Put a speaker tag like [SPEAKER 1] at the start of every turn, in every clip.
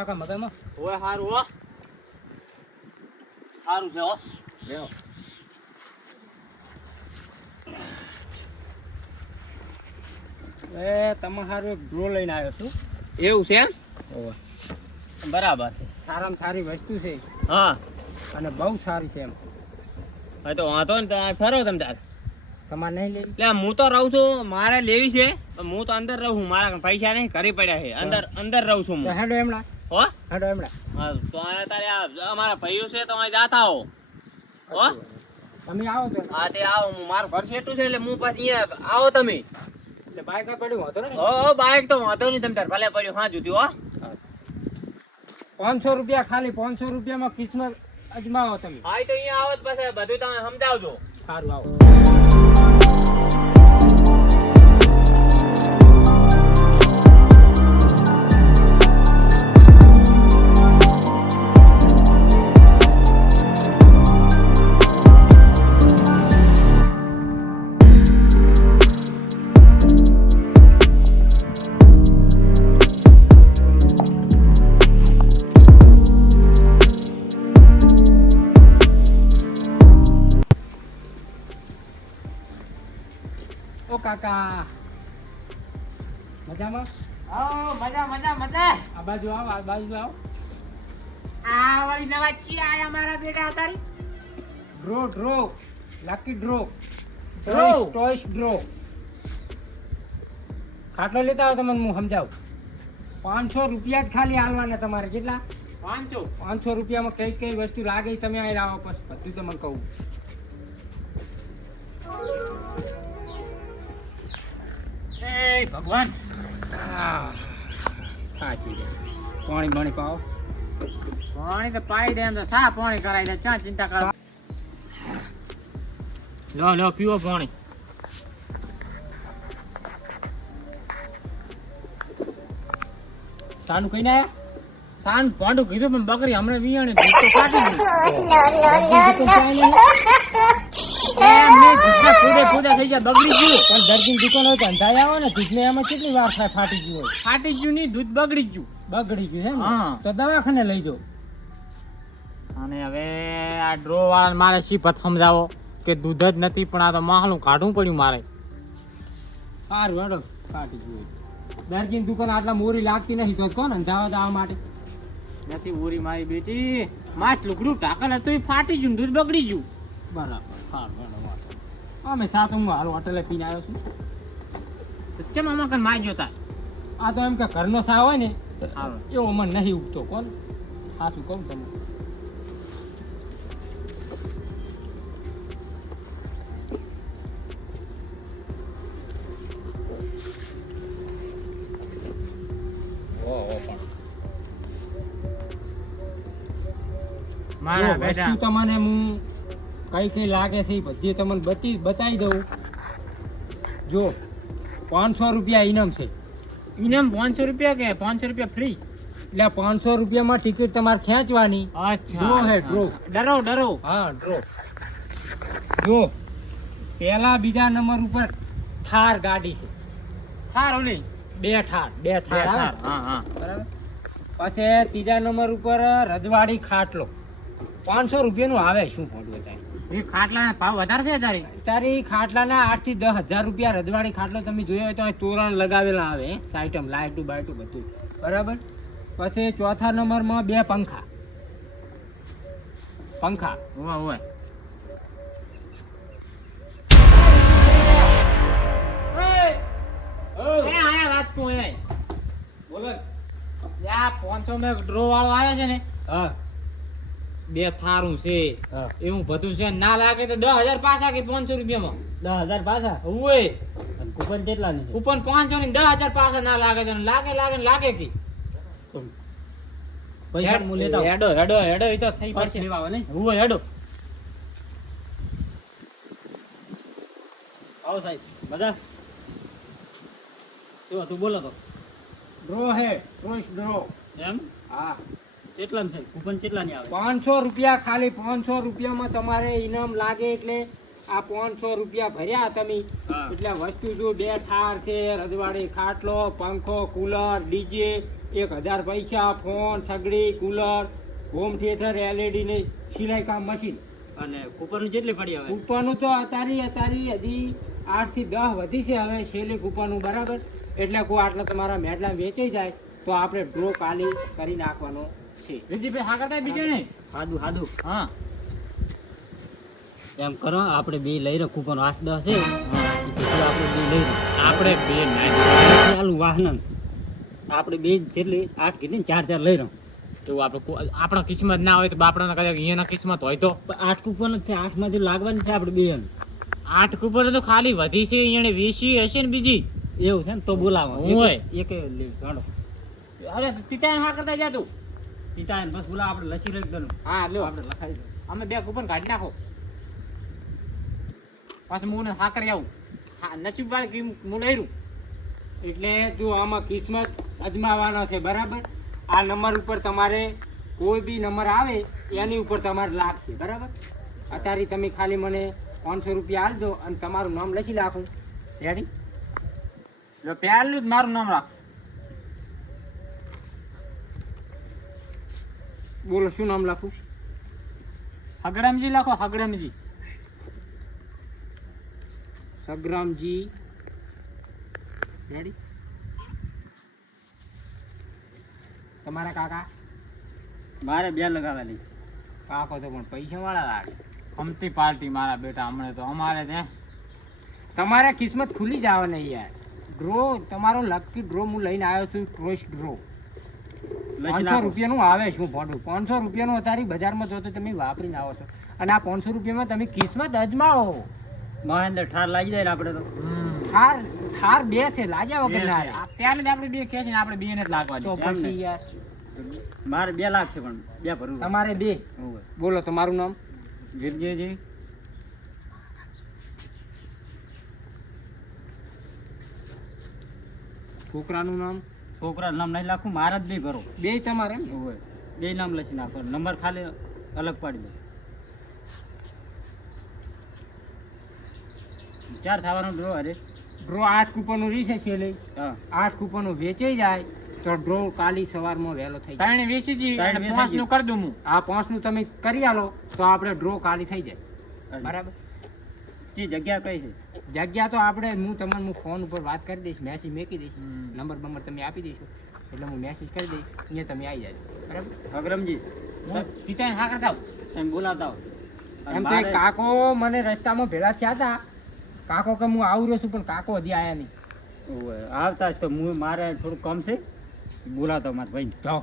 [SPEAKER 1] કાકા મજામાં
[SPEAKER 2] ઓય હારું હો. હારું છે હો.
[SPEAKER 1] લેવો એ તમે સારું એક ડ્રો લઈને આવ્યો છું.
[SPEAKER 2] એવું છે એમ?
[SPEAKER 1] ઓવે.
[SPEAKER 2] બરાબર છે.
[SPEAKER 1] સારામાં સારી વસ્તુ છે.
[SPEAKER 2] હા.
[SPEAKER 1] અને બહુ સારી છે એમ.
[SPEAKER 2] હા તો વાંધો ને તમે ફરો તમે તાર.
[SPEAKER 1] તમારે નહીં લેવી?
[SPEAKER 2] એટલે હું તો રહું છું મારે લેવી છે હું તો અંદર રહું છું મારા પૈસા નહીં કરી પડ્યા છે. અંદર અંદર રહું છું હું.
[SPEAKER 1] હેડો એમણા
[SPEAKER 2] હો?
[SPEAKER 1] હેડો એમણા
[SPEAKER 2] હા તો અહીંયા તારે આ અમારા ભાઈઓ છે તો અહીં જાતા હો. હો?
[SPEAKER 1] તમે આવો તો.
[SPEAKER 2] હા તે આવો હું મારું ઘર છે એટલે હું પાછી અહીંયા આવો તમે.
[SPEAKER 1] એટલે બાઈક પડ્યું વાંધો નહીં.
[SPEAKER 2] હો બાઈક તો વાંધો નહીં તમે તાર ભલે પડ્યું હા જુદી હો.
[SPEAKER 1] પાંચસો રૂપિયા ખાલી પાંચસો રૂપિયામાં કિસ્મત અજમાવો તમે.
[SPEAKER 2] હા તો અહીંયા આવો જ પછી બધું તમે સમજાવજો.
[SPEAKER 1] સારું આવો. ઓ કાકા. મજામાં?
[SPEAKER 2] આવો મજા મજા મજા.
[SPEAKER 1] આ બાજુ આવો આ બાજુ આવો.
[SPEAKER 2] આ વાળી નવા ચી આયા મારા બેટા તારી
[SPEAKER 1] draw draw. Lucky draw.
[SPEAKER 2] Draw.
[SPEAKER 1] Toys draw. ખાટલો લેતા આવો તમને હું સમજાવું. પાંચસો રૂપિયા જ ખાલી હાલવાના તમારે. કેટલા?
[SPEAKER 2] પાંચસો.
[SPEAKER 1] પાંચસો રૂપિયામાં કઈ કઈ વસ્તુ લાગે તમે અહીં લાવો પછી બધું તમને કહું.
[SPEAKER 2] એ ભગવાન.
[SPEAKER 1] સાચી ગયા પાણી પાણી પાવ
[SPEAKER 2] પાણી તો પાઈ દે એમ તો સા પાણી કરાઈ દે ચા ચિંતા કરો. લો લો પીવો પાણી.
[SPEAKER 1] સાનું કઈ ના
[SPEAKER 2] સાન ભાંડું કીધું પણ બકરી હમણાં વિયાણી
[SPEAKER 1] દવાખાને લઈ જાઓ.
[SPEAKER 2] અને હવે આ ડ્રો વાળાને મારે શીપત સમજાવો? કે દૂધ જ નથી પણ આ તો માહલું કાઢવું પડ્યું મારે.
[SPEAKER 1] સારું હેડો ફાટી ગયું દર્દીની દુકાન આટલા મોરી લાગતી નથી તો કોણ અંધાવા જવા માટે?
[SPEAKER 2] નથી મોરી મારી બેટી. માચ લુગડું ટાકલ હતું એ ફાટી ગયું દૂધ બગડી ગયું.
[SPEAKER 1] બરાબર સારું હેડો મેં. સાત હું હાલ હોટલે પીને આવ્યો છું.
[SPEAKER 2] કેમ આમાં કઈ માય તા
[SPEAKER 1] આ તો એમ કે ઘરનો સા હોય ને એવો મને નહીં ઉગતો. કોણ? સાચું કહું તમને?
[SPEAKER 2] મારા બેટા.
[SPEAKER 1] તમને હું કઈ કઈ લાગે છે એ બધી તમને બચી બતાવી દઉં. જો પાંચસો રૂપિયા ઇનામ છે.
[SPEAKER 2] ઇનામ પાંચસો રૂપિયા કે પાંચસો રૂપિયા ફ્રી?
[SPEAKER 1] એટલે પાંચસો રૂપિયામાં ટિકિટ તમારે ખેંચવાની.
[SPEAKER 2] અચ્છા
[SPEAKER 1] Draw હે, ડ્રો.
[SPEAKER 2] ડરો ડરો.
[SPEAKER 1] હા ડ્રો. જો પહેલા બીજા નંબર ઉપર થાર ગાડી છે.
[SPEAKER 2] થાર ઓલી?
[SPEAKER 1] બે ઠાર બે ઠાર
[SPEAKER 2] હા હા.
[SPEAKER 1] બરાબર? પછી ત્રીજા નંબર ઉપર રજવાડી ખાટલો. પાંચસો રૂપિયાનું આવે શું પડવું થાય
[SPEAKER 2] એ ખાટલાના ભાવ વધારે છે તારી?
[SPEAKER 1] તારી ખાટલાના આઠથી દસ હજાર રૂપિયા રજવાડી ખાટલો તમે જોયો હોય તો તોરણ લગાવેલા આવે સાઈટમ લાઇટું બાઇટું બધું. બરાબર? પછી ચોથા નંબરમાં બે પંખા. પંખા.
[SPEAKER 2] હોવે આ પાંચસો મેં ડ્રો વાળો આવ્યો છે ને.
[SPEAKER 1] હા.
[SPEAKER 2] બે થારું છે. એવું બધું છે. ના લાગે તો દસ હજાર પાછા કે પાંચસો રૂપિયામાં.
[SPEAKER 1] દસ હજાર પાછા?
[SPEAKER 2] ઓય
[SPEAKER 1] કુપન કેટલા ની
[SPEAKER 2] કૂપન પાંચસો ની દસ હજાર પાછા ના લાગે છે લાગે લાગે લાગે કે.
[SPEAKER 1] પૈસા હું લેતા.
[SPEAKER 2] હેડો હેડો હેડો એ તો થઈ પડશે
[SPEAKER 1] લેવા ને
[SPEAKER 2] ઓય હેડો.
[SPEAKER 1] આવો સાહેબ બધા. શું હતું? બોલો તો. ડ્રો હે ડ્રો
[SPEAKER 2] એમ?
[SPEAKER 1] હા.
[SPEAKER 2] કેટલા છે કૂપન કેટલા ની આવે?
[SPEAKER 1] પાંચસો રૂપિયા ખાલી પાંચસો રૂપિયામાં તમારે ઇનામ લાગે એટલે આ પાંચસો રૂપિયા ભર્યા તમે. એટલે વસ્તુ જો બે ઠાર છે રજવાડી ખાટલો પંખો કુલર ડીજે એક હજાર પૈસા ફોન સગડી કુલર હોમ થિયેટર એલઈડી ને સિલાઈ કામ મશીન.
[SPEAKER 2] અને કૂપનનું જેટલી પડી આવે?
[SPEAKER 1] કૂપનનું તો અત્યારે અત્યારે હજી આઠથી દસ વધી છે હવે છેલ્લી કૂપનનું બરાબર? એટલે કોઈ આટલા તમારા મેડલા વેચાઈ જાય તો આપણે ડ્રો કાલી કરી નાખવાનો છે.
[SPEAKER 2] વિધિભાઈ હા કરતા બીજો ને
[SPEAKER 3] હાદું હાદું.
[SPEAKER 2] હા.
[SPEAKER 3] એમ કરો આપણે બે લઈ રહ્યો કૂપન આઠ દસ છે. આપણે બે લઈ
[SPEAKER 2] આપણે બે નાઈ
[SPEAKER 3] ચાલુ વાહન આપણે બે જેટલી આઠ કીધી ચાર ચાર લઈ રહ્યો
[SPEAKER 2] એવું આપણે આપણા કિસ્મત ના હોય તો બાપડાના કદાચ અહીંયાના કિસ્મત હોય તો.
[SPEAKER 3] આઠ કૂપન જ છે આઠમાં જો લાગવાની છે આપણે બે
[SPEAKER 2] આઠ કુપન તો ખાલી વધી છે અહીંયા વીસી હશે ને બીજી.
[SPEAKER 3] એવું છે ને તો બોલાવો.
[SPEAKER 2] હોય.
[SPEAKER 3] એક કાઢો
[SPEAKER 2] અરે પિતા હા કરતા જા તું.
[SPEAKER 3] એને બસ બોલા આપણે લસી લઈ દઉં.
[SPEAKER 2] હા લ્યો.
[SPEAKER 3] આપણે લખાઈ દઉં.
[SPEAKER 2] અમે બે કૂપન કાઢી નાખો. પાછું હું સાકરી આવું. હા નસીબ વાળી હું લઈ
[SPEAKER 1] એટલે જો આમાં કિસ્મત અજમાવાનો છે બરાબર? આ નંબર ઉપર તમારે કોઈ બી નંબર આવે એની ઉપર તમારે લાગશે બરાબર? અત્યારે તમે ખાલી મને પાંચસો રૂપિયા આપજો અને તમારું નામ લખી નાખું. રેડી
[SPEAKER 2] પહેલું જ મારું નામ રાખ.
[SPEAKER 1] બોલો શું નામ લખું?
[SPEAKER 2] હગડમજી લખો હગડમજી.
[SPEAKER 1] સગ્રામજી. રેડી તમારા કાકા?
[SPEAKER 3] મારે બે લગાવેલી.
[SPEAKER 1] કાકો તો પણ પૈસા વાળા લાગે.
[SPEAKER 2] અમતી પાર્ટી મારા બેટા હમણાં તો અમારે ત્યાં
[SPEAKER 1] તમારે કિસ્મત ખુલી જ આવે ને યાર. ડ્રો તમારો લકી ડ્રો હું લઈને આવ્યો છું ક્રોશ ડ્રો પાંચસો રૂપિયાનું આવે શું ભાડું પાંચસો રૂપિયાનું અત્યારે બજારમાં જો તો તમે વાપરીને આવો છો. અને આ પાંચસો રૂપિયામાં તમે કિસ્મત અજમાવો.
[SPEAKER 3] મહેન્દ્ર ઠાર લાગી જાય ને આપણે તો.
[SPEAKER 1] ઠાર ઠાર બે છે લાગ્યા વગર ના આવે.
[SPEAKER 2] આપણે બે કે છે ને આપણે બે ને જ
[SPEAKER 1] તો
[SPEAKER 2] લાગવાની
[SPEAKER 1] પછી યાર.
[SPEAKER 3] મારે બે લાખ છે પણ બે ભરું.
[SPEAKER 1] તમારે બે. બોલો તમારું નામ?
[SPEAKER 3] વીરજીજી
[SPEAKER 1] છોકરાનું નામ?
[SPEAKER 3] છોકરા નામ નહીં લખું મારા જ બે ભરો.
[SPEAKER 1] બે તમારે એમ?
[SPEAKER 3] હોય. બે નામ લખી નાખો નંબર ખાલી અલગ પાડી દો. ચાર થવાનો ડ્રો અરે
[SPEAKER 1] ડ્રો આઠ કૂપનો રીસે છે લઈ આઠ કૂપનો વેચાઈ જાય તો ડ્રો કાલી સવારમાં વહેલો થઈ જાય.
[SPEAKER 2] ત્રણ વેચીજી
[SPEAKER 3] જી
[SPEAKER 2] પાંચનું કરી દઉં હું.
[SPEAKER 1] આ પાંચનું તમે કરી આલો તો આપણે ડ્રો કાલી થઈ જાય. બરાબર?
[SPEAKER 3] તે જગ્યા કઈ છે?
[SPEAKER 1] જગ્યા તો આપણે હું તમને હું ફોન ઉપર વાત કરી દઈશ મેસેજ મેકી દઈશ. નંબર બંબર તમે આપી દઈશું. એટલે હું મેસેજ કરી દઈશ અહીંયા તમે આવી જાજો. બરાબર?
[SPEAKER 3] અગ્રમજી
[SPEAKER 2] હું હા કરતા.
[SPEAKER 3] એમ બોલાવતા
[SPEAKER 1] એમ તો કાકો મને રસ્તામાં ભેળા થયા હતા. કાકો કે હું આવું રહ્યો છું પણ કાકો હજી આવ્યા નહીં.
[SPEAKER 3] આવતા જ તો હું મારે થોડું કમ છે. બોલાતો મારા ભાઈ
[SPEAKER 1] જાઓ.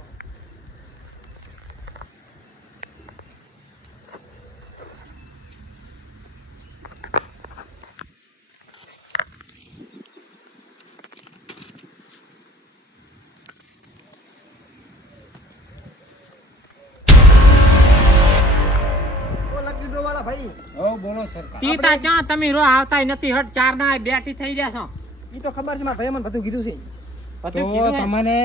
[SPEAKER 2] તીતા ચા તમે રો આવતા નથી હટ. ચાર ના બેટી થઈ રહ્યા છો.
[SPEAKER 4] ઈ તો ખબર છે મારા ભાઈ મને બધું કીધું છે.
[SPEAKER 1] તો
[SPEAKER 2] બધું કીધું
[SPEAKER 1] તમને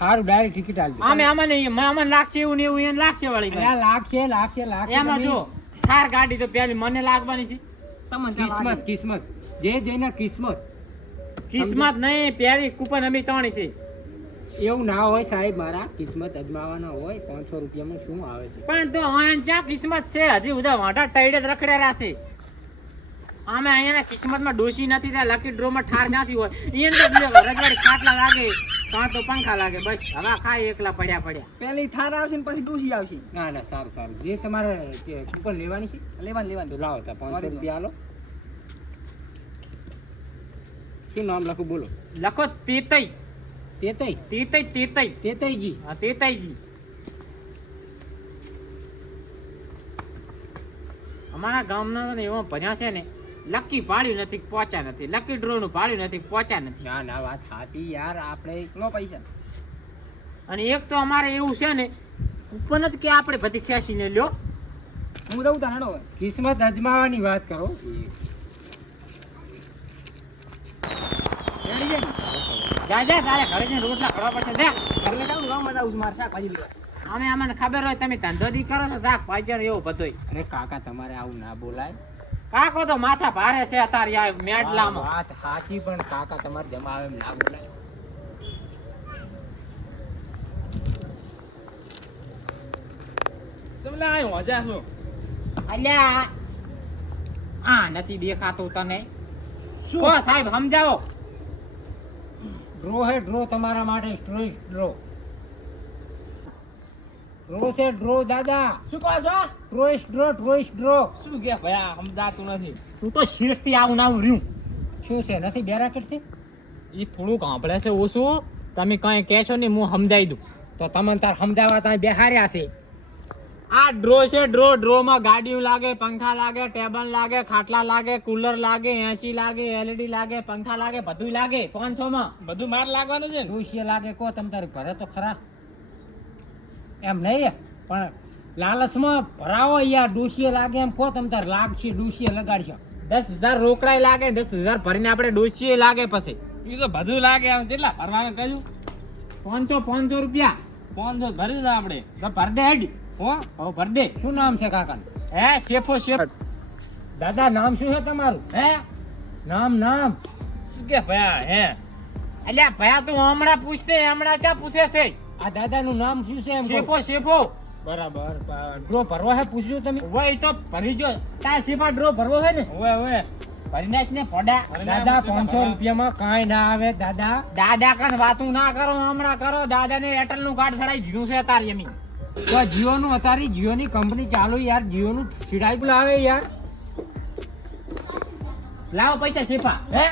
[SPEAKER 1] સારું ડાયરેક્ટ ટિકિટ આલજો
[SPEAKER 2] આમે આમાં નહીં લાગશે એવું ને એવું એને લાગશે વાળી
[SPEAKER 1] આ લાગશે લાગશે લાગશે
[SPEAKER 2] એમાં જો થાર ગાડી તો પેલી મને લાગવાની છે.
[SPEAKER 4] તમને
[SPEAKER 1] કિસ્મત કિસ્મત. જે જેના કિસ્મત.
[SPEAKER 2] કિસ્મત નહીં પેલી કૂપન અમે ત્રણ છે.
[SPEAKER 1] એવું ના હોય સાહેબ મારા કિસ્મત અજમાવાના હોય પાંચસો રૂપિયામાં શું આવે છે?
[SPEAKER 2] પણ તો અહીંયા જ્યાં કિસ્મત છે? હજી બધા વાંટા ટાઈડે જ રખડેલા છે. આમે અહીંયાના કિસ્મતમાં ડોસી નથી ત્યાં લકી ડ્રોમાં ઠાર નથી હોય? એને તો પેલો રજવાડી ખાટલા લાગે કાં તો પંખા લાગે બસ. હવા ખાય એકલા પડ્યા પડ્યા.
[SPEAKER 4] પહેલી થાર આવશે ને પછી ડૂસી આવશે.
[SPEAKER 1] ના ના સારું સારું. જે તમારે કૂપન લેવાની છે
[SPEAKER 4] લેવાની
[SPEAKER 1] તો લાવો ત્યાં પાંચસો રૂપિયા આલો. શું નામ લખું બોલો.
[SPEAKER 2] લખો તેતઈ.
[SPEAKER 1] તેતઈ
[SPEAKER 2] તેતઈ તેતઈ
[SPEAKER 1] તેતઈજી
[SPEAKER 2] હા તેતઈજી. અમારા ગામના ને એવા ભણ્યા છે ને લકી પાડ્યું નથી પહોંચ્યા નથી લકી ડ્રોનું પાડ્યું નથી પહોંચ્યા નથી.
[SPEAKER 1] ના ના વાત સાચી યાર આપણે
[SPEAKER 4] નો પૈસા
[SPEAKER 2] અને એક તો અમારે એવું છે ને કૂપન જ કે આપણે બધી ખેંચીને લ્યો.
[SPEAKER 4] હું રહું હેડો
[SPEAKER 1] કિસ્મત અજમાવાની વાત કરો.
[SPEAKER 4] રેડી ને?
[SPEAKER 2] જા જા તારે ઘરે જઈને રોટલા કરવા પડશે. જા.
[SPEAKER 4] ઘરે જાઉં ગામમાં જાઉં મારે શાકભાજી લેવા.
[SPEAKER 2] અમે અમને ખબર હોય તમે ધંધો દી કરો છો શાક પાછળ એવો બધોય.
[SPEAKER 1] અરે કાકા તમારે આવું ના બોલાય.
[SPEAKER 2] કાકો તો માથા ભારે છે અત્યારે આ
[SPEAKER 1] આ
[SPEAKER 2] મેડલામાં
[SPEAKER 1] વાત સાચી પણ કાકા તમારે જમાવે એમ ના બોલાય.
[SPEAKER 5] ચમલા છો
[SPEAKER 2] અલ્યા આ નથી દેખાતું તને. શું? સાહેબ સમજાવો.
[SPEAKER 1] ડ્રો હે ડ્રો તમારા માટે સ્ટ્રોઈસ ડ્રો ડ્રો છે ડ્રો દાદા.
[SPEAKER 5] શું કહો છો?
[SPEAKER 1] ટ્રોઈસ ડ્રો ટ્રોઈસ ડ્રો
[SPEAKER 5] શું કે ભયા સમજાતું નથી.
[SPEAKER 2] તું તો શીરથી આવું નાવું રહ્યું.
[SPEAKER 1] શું છે નથી બેરાકેટ છે?
[SPEAKER 2] એ થોડુંક સાંભળે છે ઓછું. તમે કઈ કહેશો ને હું સમજાવી દઉં.
[SPEAKER 1] તો તમને તાર સમજાવવા તમે બેહાર્યા છે.
[SPEAKER 2] આ ડ્રો છે ડ્રો. ડ્રોમાં ગાડીઓ લાગે પંખા લાગે ટેબલ લાગે ખાટલા લાગે કુલર લાગે એસી લાગે એલઈડી લાગે પંખા લાગે બધું લાગે. પાંચસો માં?
[SPEAKER 5] બધું માર લાગવાનું છે
[SPEAKER 1] ડોસીએ લાગે કો? તમ તારી ભરે તો ખરા. એમ નહીં પણ લાલચમાં ભરાવો યાર. ડોસીએ લાગે એમ કો? તમ તાર લાગશે ડોસીએ લગાડશો.
[SPEAKER 2] દસ હજાર રોકડાય લાગે દસ હજાર ભરીને આપણે ડોસીએ લાગે પછી.
[SPEAKER 5] એ તો બધું લાગે આમ. કેટલા ભરવાનું કહ્યું?
[SPEAKER 2] પાંચસો પાંચસો રૂપિયા.
[SPEAKER 5] પાંચસો ભરી દીધા આપણે.
[SPEAKER 2] તો ભર દે હેડ.
[SPEAKER 1] હો શું નામ છે કાકા
[SPEAKER 2] હે શેફો શેફ.
[SPEAKER 1] દાદા નામ શું છે તમારું?
[SPEAKER 5] હે?
[SPEAKER 1] નામ નામ.
[SPEAKER 5] શું કે ભયા હે?
[SPEAKER 2] અલ્યા ભયા તું હમણાં પૂછતે હમણાં ક્યાં પૂછે છે?
[SPEAKER 1] આ દાદાનું નામ શું છે એમ
[SPEAKER 2] શેફો શેફો.
[SPEAKER 1] બરાબર ડ્રો ભરવા હે પૂછ્યું તમે?
[SPEAKER 2] ઓય તો ભરી જો તાર શેફા ડ્રો ભરવો છે ને? ઓય ઓય ને પોડા
[SPEAKER 1] દાદા પાંચસો રૂપિયામાં કાંઈ ના આવે દાદા.
[SPEAKER 2] દાદા કન વાતું ના કરો હમણાં કરો. દાદા ને એરટેલનું કાર્ડ ચડાઈ દીધું છે તારી એમી
[SPEAKER 1] તો જીઓ નું અત્યારે જીઓ ની કંપની ચાલુ યાર જીઓ નું સિડાઈ લાવે યાર.
[SPEAKER 2] લાવો પૈસા શેફા, હે?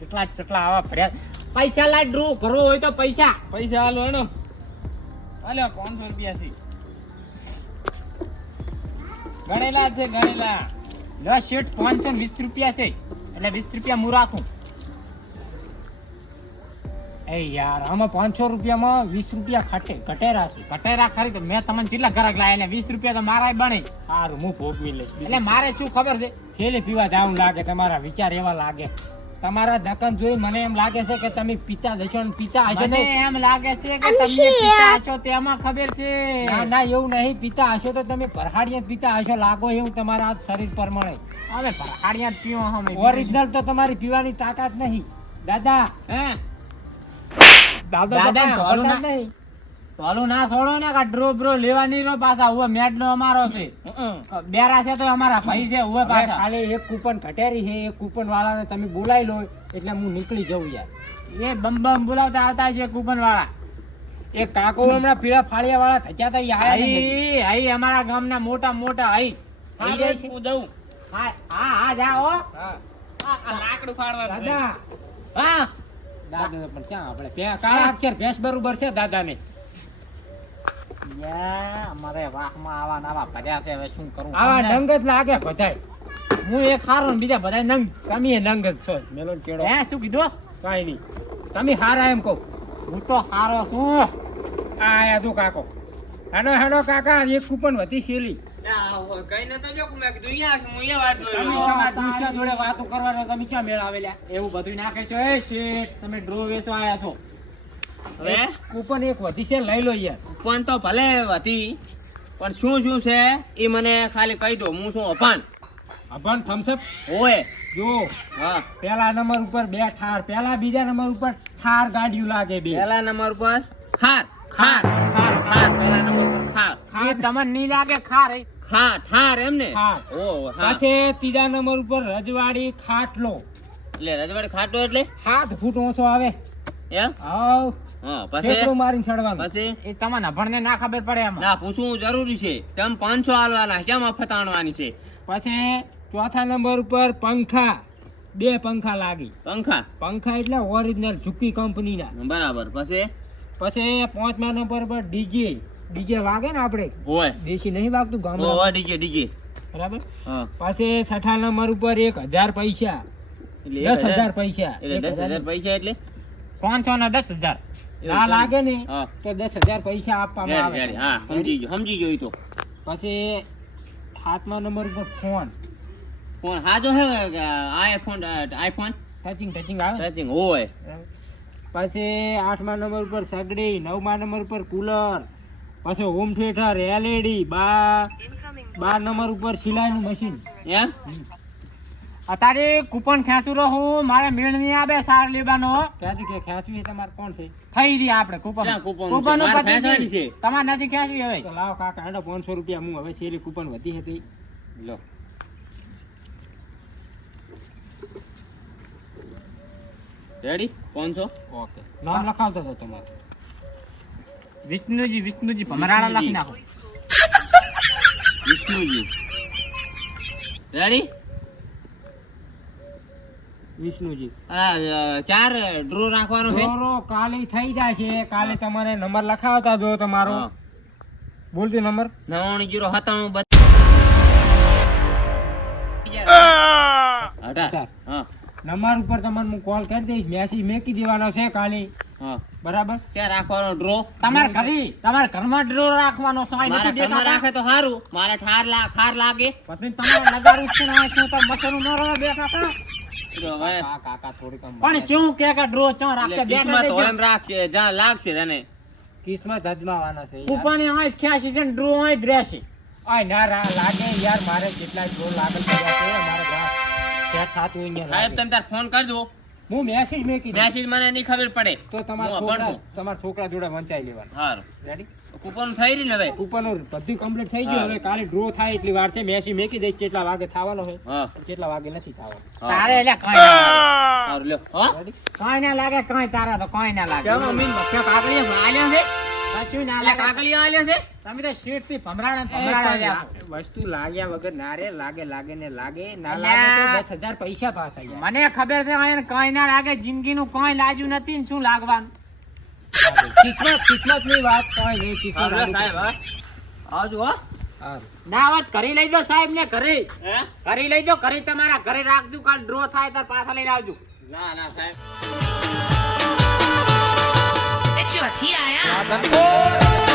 [SPEAKER 2] કેટલા કેટલા આવા ભર્યા. પૈસા લાય, ડ્રો કરવો હોય તો પૈસા.
[SPEAKER 5] પૈસા હાલો હેડો. હાલ્યો પાંચસો રૂપિયા છે ગણેલા છે, ગણેલા.
[SPEAKER 2] લો, શેઠ, પાંચસો વીસ રૂપિયા છે. એટલે વીસ રૂપિયા હું રાખું.
[SPEAKER 1] એ યાર આમાં પાંચસો રૂપિયામાં વીસ રૂપિયા ખાટે ઘટેરા છે.
[SPEAKER 2] ઘટેરા ખરી તો મેં તમને કેટલા ગ્રાહક લાયા ને વીસ રૂપિયા તો મારા બને.
[SPEAKER 1] સારું હું ભોગવી લઈશ
[SPEAKER 2] એટલે મારે શું ખબર છે?
[SPEAKER 1] ખેલે પીવા જાવું લાગે તમારા વિચાર એવા લાગે. તમારા દકન જોઈ મને એમ લાગે છે કે તમે પિતા દશો ને પિતા હશો ને
[SPEAKER 2] એમ લાગે છે કે તમે પિતા હશો તેમાં ખબર છે.
[SPEAKER 1] ના ના એવું નહીં. પિતા હશો તો તમે ભરહાડિયા પિતા હશો લાગો એવું તમારા શરીર પર મળે
[SPEAKER 2] હવે ભરખાડિયા જ પીવો અમે.
[SPEAKER 1] ઓરિજિનલ તો તમારી પીવાની તાકાત નહીં. દાદા
[SPEAKER 2] હે?
[SPEAKER 1] દાદા
[SPEAKER 2] દાદા, ધોલું ના-
[SPEAKER 1] નહીં.
[SPEAKER 2] ના છોડો ને કે ડ્રો બ્રો લેવાની પાછા મેડ નો અમારો છે. બેરા છે તો અમારા ભાઈ છે
[SPEAKER 1] હવે
[SPEAKER 2] પાછા.
[SPEAKER 1] ખાલી એક કૂપન ઘટેરી છે એક કૂપન વાળાને તમે બોલાવી લો એટલે હું નીકળી જઉં યાર.
[SPEAKER 2] એ બમ બમ બોલાવતા આવતા છે કૂપન વાળા.
[SPEAKER 1] એક કાકો હમણાં પીળા ફાળિયા વાળા થયા હતા આયા
[SPEAKER 2] હઈ અમારા ગામના મોટા મોટા
[SPEAKER 1] આઈ
[SPEAKER 5] હું દઉં
[SPEAKER 2] હા હા હા જાઓ
[SPEAKER 5] હા. આ આ લાકડું ફાડવા
[SPEAKER 1] દાદા.
[SPEAKER 5] હા.
[SPEAKER 1] દાદા પણ ક્યાં આપણે? ભે- કાળા અક્ષર ભેંસ બરોબર છે દાદાને.
[SPEAKER 2] અમારે વાહમાં આવા નાવા ભર્યા છે હવે શું કરું?
[SPEAKER 1] આવા નંગ જ લાગે બધાય.
[SPEAKER 2] હું એક હારો ને બીજા બધા નંગ.
[SPEAKER 1] તમે નંગ જ છો. મેલો કેડો
[SPEAKER 2] હે શું કીધું?
[SPEAKER 1] કાંઈ નહીં. તમે હારા એમ કહો.
[SPEAKER 2] હું તો હારો છું.
[SPEAKER 1] આ આયા તું કાકો. હેડો હેડો કાકા એક કૂપન વધી શેલી. કૂપન એક વધી છે લઈ લો યાર.
[SPEAKER 6] તો ભલે વધી પણ શું શું છે? એ મને ખાલી કહી દો હું શું અભાન?
[SPEAKER 1] અભણ થમ્સઅપ
[SPEAKER 6] હોય
[SPEAKER 1] જો
[SPEAKER 6] હા.
[SPEAKER 1] પહેલા નંબર ઉપર બે ઠાર પહેલા બીજા નંબર ઉપર ઠાર ગાડીયું લાગે બે.
[SPEAKER 6] પહેલા નંબર ઉપર ખાર ખાર ખાર ખાર પહેલા નંબર ખાર
[SPEAKER 2] એ તમને નહીં લાગે ખાર?
[SPEAKER 6] ખાર ઠાર એમ ને. ઓ
[SPEAKER 1] પછી ત્રીજા નંબર ઉપર રજવાડી ખાટલો.
[SPEAKER 6] એટલે રજવાડી ખાટલો એટલે?
[SPEAKER 1] સાત ફૂટ ઓછો આવે.
[SPEAKER 6] એમ? હા પછી?
[SPEAKER 1] મારીને ચડવાનું.
[SPEAKER 6] પછી?
[SPEAKER 2] એ તમને અભણને ના ખબર પડે એમ
[SPEAKER 6] ના પૂછવું જરૂરી છે. તેમ પાંચસો હાલવાના કેમ મફત આણવાની છે?
[SPEAKER 1] પછી ચોથા નંબર ઉપર પંખા. બે પંખા લાગી.
[SPEAKER 6] પંખા?
[SPEAKER 1] પંખા એટલે ઓરિજિનલ ઝુકી કંપનીના.
[SPEAKER 6] બરાબર. પછી?
[SPEAKER 1] પછી પાંચમા નંબર પર ડીજે. ડીજે વાગે ને આપણે.
[SPEAKER 6] ઓય
[SPEAKER 1] દેશી નહીં વાગતું
[SPEAKER 6] ઓ
[SPEAKER 1] ગામમાં
[SPEAKER 6] ડીજે ડીજે.
[SPEAKER 1] બરાબર?
[SPEAKER 6] હા.
[SPEAKER 1] પાસે સઠા નંબર ઉપર 1000 પૈસા.
[SPEAKER 6] એટલે
[SPEAKER 1] 10000 પૈસા.
[SPEAKER 6] એટલે
[SPEAKER 1] એક
[SPEAKER 6] દસ
[SPEAKER 1] હજાર
[SPEAKER 6] હજાર પૈસા એટલે?
[SPEAKER 2] પાંચસો ને 10000
[SPEAKER 1] ના લાગે ને તો 10000 પૈસા આપવામાં
[SPEAKER 6] રેડી. હા સમજી ગયો સમજી ગયો તો.
[SPEAKER 1] પછી સાતમા નંબર ઉપર ફોન.
[SPEAKER 6] ફોન હા જો હે આઈફોન આઈફોન
[SPEAKER 1] ટચિંગ ટચિંગ આવે?
[SPEAKER 6] ટચિંગ હોય.
[SPEAKER 1] પછી આઠમા નંબર ઉપર સગડી નવમા નંબર ઉપર કુલર. પછી હોમ થિયેટર એલઈડી બા બાર નંબર ઉપર સિલાઈનું મશીન
[SPEAKER 6] એમ
[SPEAKER 2] અત્યારે કૂપન ખેંચું રહું મારે મેળ નહીં આવે સાર લેવાનો.
[SPEAKER 1] ક્યાંથી કે ખેંચવી છે તમારે? કોણ છે?
[SPEAKER 2] થઈ રહી આપણે કૂપન
[SPEAKER 6] કૂપન છે?
[SPEAKER 2] તમારે નથી ખેંચવી હવે.
[SPEAKER 1] લાવો કાકા હેડો પાંચસો રૂપિયા હું હવે શેરી કૂપન વધી હતી. લો.
[SPEAKER 6] રેડી પાંચસો?
[SPEAKER 1] ઓકે નામ લખાવતો હતો તમારે.
[SPEAKER 2] વિષ્ણુજી વિષ્ણુજી ભમરાળા લખી નાખો.
[SPEAKER 6] વિષ્ણુજી. રેડી
[SPEAKER 1] વિષ્ણુજી.
[SPEAKER 6] ચાર ડ્રો રાખવાનો છે.
[SPEAKER 1] કાલે થઈ જાય છે. કાલે તમારે નંબર લખાવતા જો તમારો. બોલજો નંબર.
[SPEAKER 6] નવાણું જીરો સત્તાણું બત્રીસ. હા.
[SPEAKER 1] નંબર ઉપર તમારે હું કોલ કરી દઈશ. મેસેજ મેકી દેવાનો છે કાલે. બરાબર?
[SPEAKER 6] ક્યાં રાખવાનો ડ્રો
[SPEAKER 2] તમારે ઘરે તમારે ઘરમાં ડ્રો રાખવાનો સમય નથી દેતા
[SPEAKER 6] રાખે તો સારું મારે ઠાર લા ખાર લાગે.
[SPEAKER 2] પછી તમારે લગાડવું જ છે ને શું તો મસરું ન રહે બેઠા હતા
[SPEAKER 6] તો હવે
[SPEAKER 1] કાકા કાકા થોડીક
[SPEAKER 2] પણ ચેવું કે કે ડ્રો ચો રાખશે?
[SPEAKER 6] કિસ્મત તો એમ રાખશે જ્યાં લાગશે તને.
[SPEAKER 1] કિસ્મત અજમાવાના છે યાર.
[SPEAKER 2] કૂપન ખ્યાસી છે ડ્રો જ રહેશે.
[SPEAKER 1] આય ના લાગે યાર મારે જેટલા ડ્રો લાગલ પડ્યા છે મારે સેટ થાતું હોય
[SPEAKER 6] સાહેબ તમે તાર ફોન કરજો.
[SPEAKER 1] હું મેસેજ મેકી.
[SPEAKER 6] મેસેજ મને નહીં ખબર પડે.
[SPEAKER 1] તો તમારા છોકરા તમારા છોકરા જોડે વંચાઈ લેવાનું.
[SPEAKER 6] હારું.
[SPEAKER 1] રેડી
[SPEAKER 6] કૂપન થઈ રહી ને હવે?
[SPEAKER 1] કૂપન બધું કમ્પ્લીટ થઈ ગયું. હવે કાલે ડ્રો થાય એટલી વાર છે. મેસેજ મેકી દઈશ કેટલા વાગે થવાનો હોય કેટલા વાગે નથી થવાનો.
[SPEAKER 2] તારે એટલે કઈ ના લાગે.
[SPEAKER 6] સારું લ્યો. હા?
[SPEAKER 2] કઈ ના લાગે કઈ તારા તો કઈ ના લાગે.
[SPEAKER 6] કેમ અમીન? બચ્ચા કાકડીયા આલ્યા છે?
[SPEAKER 2] કશું ના લાગે.
[SPEAKER 6] કાકડીયા આલ્યા છે?
[SPEAKER 2] તમે તો શેઠથી ભમરાડા ને
[SPEAKER 1] એ
[SPEAKER 2] ભમરાડા
[SPEAKER 1] પણ
[SPEAKER 2] લ્યા.
[SPEAKER 1] લા- વસ્તુ લાગ્યા વગર ના રે લાગે લાગે ને લાગે. ના લાગે તો દસ પૈસા પાસ આવી
[SPEAKER 2] મને ખબર છે અહીંયા કઈ ના લાગે જિંદગી નું કઈ લાજુ નથી ને શું લાગવાનું?
[SPEAKER 1] કિસ્મત કિસ્મતની વાત કઈ નહીં કિસ્મત
[SPEAKER 6] સારું લ્યો
[SPEAKER 1] આવી
[SPEAKER 6] સાહેબ આવજો હો.
[SPEAKER 1] ના
[SPEAKER 2] વાત કરી લઈ દો સાહેબ ને ઘરે. કરી લઈ દો ઘરે તમારા ઘરે રાખજો કાલ ડ્રો થાય તાર પાછા લઈને આવજો.
[SPEAKER 6] ના ના સાહેબ.
[SPEAKER 7] ચોથી આયા.